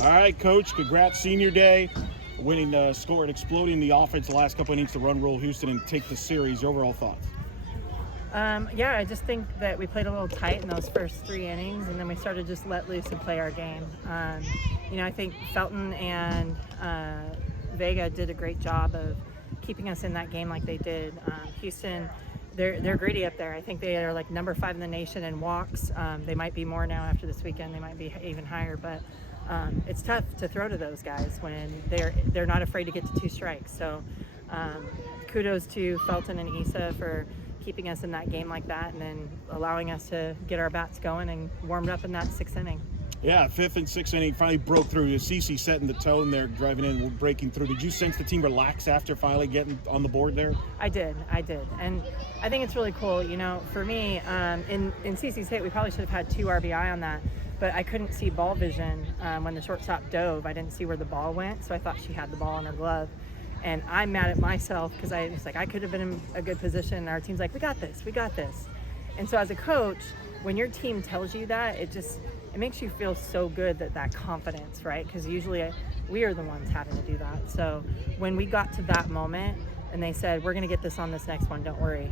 All right, Coach, congrats, senior day. Winning the score and exploding the offense the last couple innings to run roll Houston and take the series. Your overall thoughts? Yeah, I just think that we played a little tight in those first 3 innings, and then we started to just let loose and play our game. I think Felton and Vega did a great job of keeping us in that game like they did. Houston, they're gritty up there. I think they are like number 5 in the nation in walks. They might be more now after this weekend. They might be even higher, but it's tough to throw to those guys when they're not afraid to get to 2 strikes. So kudos to Felton and Issa for keeping us in that game like that, and then allowing us to get our bats going and warmed up in that 6th inning. Yeah, 5th and 6th inning finally broke through. Cece setting the tone there, driving in, breaking through. Did you sense the team relax after finally getting on the board there? I did, and I think it's really cool. For me, in Cece's hit, we probably should have had 2 RBI on that, but I couldn't see ball vision when the shortstop dove. I didn't see where the ball went, so I thought she had the ball in her glove. And I'm mad at myself because I was like, I could have been in a good position. And our team's like, we got this. And so as a coach, when your team tells you that, it makes you feel so good, that confidence, right? Because usually we are the ones having to do that. So when we got to that moment and they said, we're going to get this on this next one, don't worry,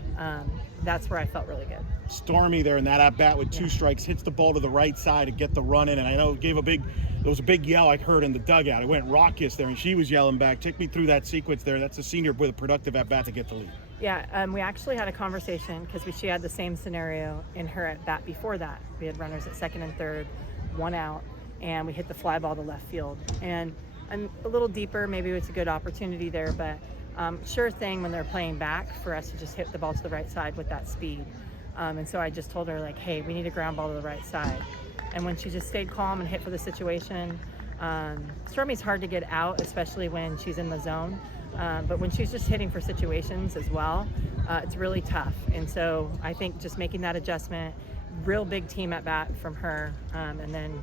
that's where I felt really good. Stormy there in that at-bat with 2 strikes, hits the ball to the right side to get the run in. And I know it was a big yell I heard in the dugout. It went raucous there, and she was yelling back. Take me through that sequence there. That's a senior with a productive at-bat to get the lead. Yeah, we actually had a conversation because she had the same scenario in her at-bat before that. We had runners at 2nd and 3rd, 1 out, and we hit the fly ball to left field. And a little deeper, maybe it's a good opportunity there, but sure thing when they're playing back for us to just hit the ball to the right side with that speed. And so I just told her, like, hey, we need a ground ball to the right side. And when she just stayed calm and hit for the situation, Stormy's hard to get out, especially when she's in the zone. But when she's just hitting for situations as well, it's really tough. And so I think just making that adjustment, real big team at bat from her, and then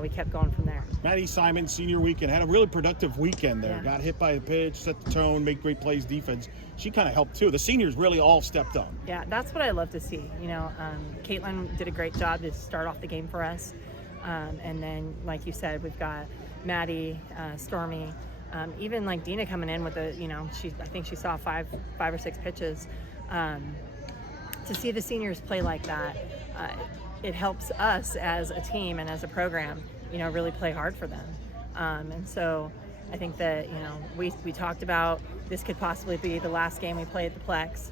we kept going from there. Maddie Simon, senior weekend, had a really productive weekend there. Yeah. Got hit by the pitch, set the tone, made great plays defense. She kind of helped too. The seniors really all stepped up. Yeah, that's what I love to see. Caitlin did a great job to start off the game for us. And then, like you said, we've got Maddie, Stormy, even like Dina coming in with I think she saw five or 6 pitches. To see the seniors play like that, it helps us as a team and as a program, really play hard for them. And so I think that, we talked about this could possibly be the last game we play at the Plex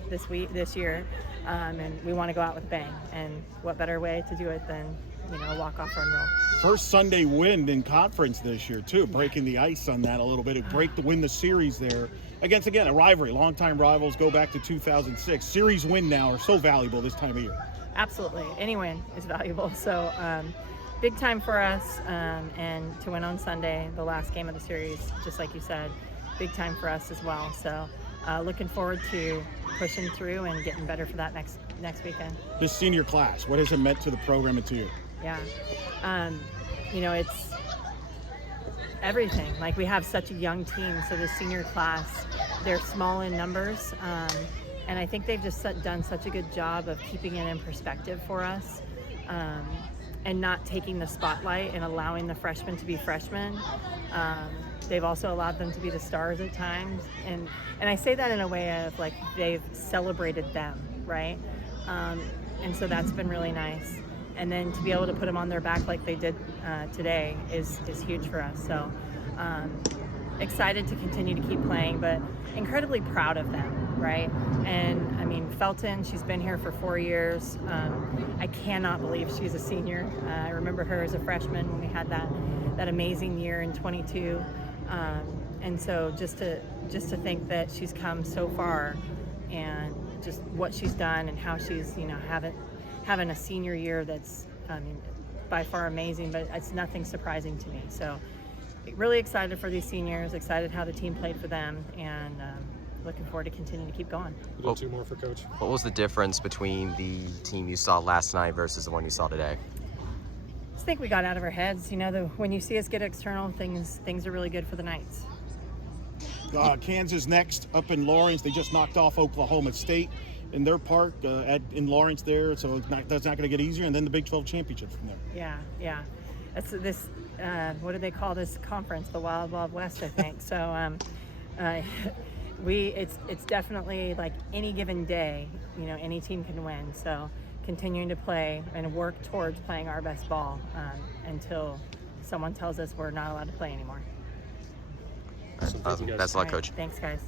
this year. And we want to go out with a bang. And what better way to do it than, walk-off run roll. First Sunday win in conference this year, too, breaking the ice on that a little bit. Win the series there against, again, a rivalry. Longtime rivals go back to 2006. Series win now are so valuable this time of year. Absolutely. Any win is valuable. So big time for us, and to win on Sunday, the last game of the series, just like you said, big time for us as well. So looking forward to pushing through and getting better for that next weekend. This senior class, what has it meant to the program and to you? Yeah. It's everything. Like, we have such a young team, so the senior class, they're small in numbers, and I think they've just done such a good job of keeping it in perspective for us, and not taking the spotlight and allowing the freshmen to be freshmen. They've also allowed them to be the stars at times, and I say that in a way of, like, they've celebrated them, right? And so that's been really nice. And then to be able to put them on their back like they did today is huge for us. So excited to continue to keep playing, but incredibly proud of them, right? And I mean, Felton, she's been here for 4 years. I cannot believe she's a senior. I remember her as a freshman when we had that amazing year in 22. And so just to think that she's come so far, and just what she's done and how she's, having a senior year that's, by far amazing, but it's nothing surprising to me. So really excited for these seniors, excited how the team played for them, and looking forward to continuing to keep going. Well, 2 more for Coach. What was the difference between the team you saw last night versus the one you saw today? I just think we got out of our heads. When you see us get external, things are really good for the Knights. Kansas next up in Lawrence. They just knocked off Oklahoma State in their park in Lawrence there, so that's not going to get easier. And then the Big 12 championship from there. Yeah. It's this, what do they call this conference? The Wild Wild West, I think. So it's definitely like any given day, any team can win. So continuing to play and work towards playing our best ball until someone tells us we're not allowed to play anymore. Best of luck, Coach. Thanks, guys.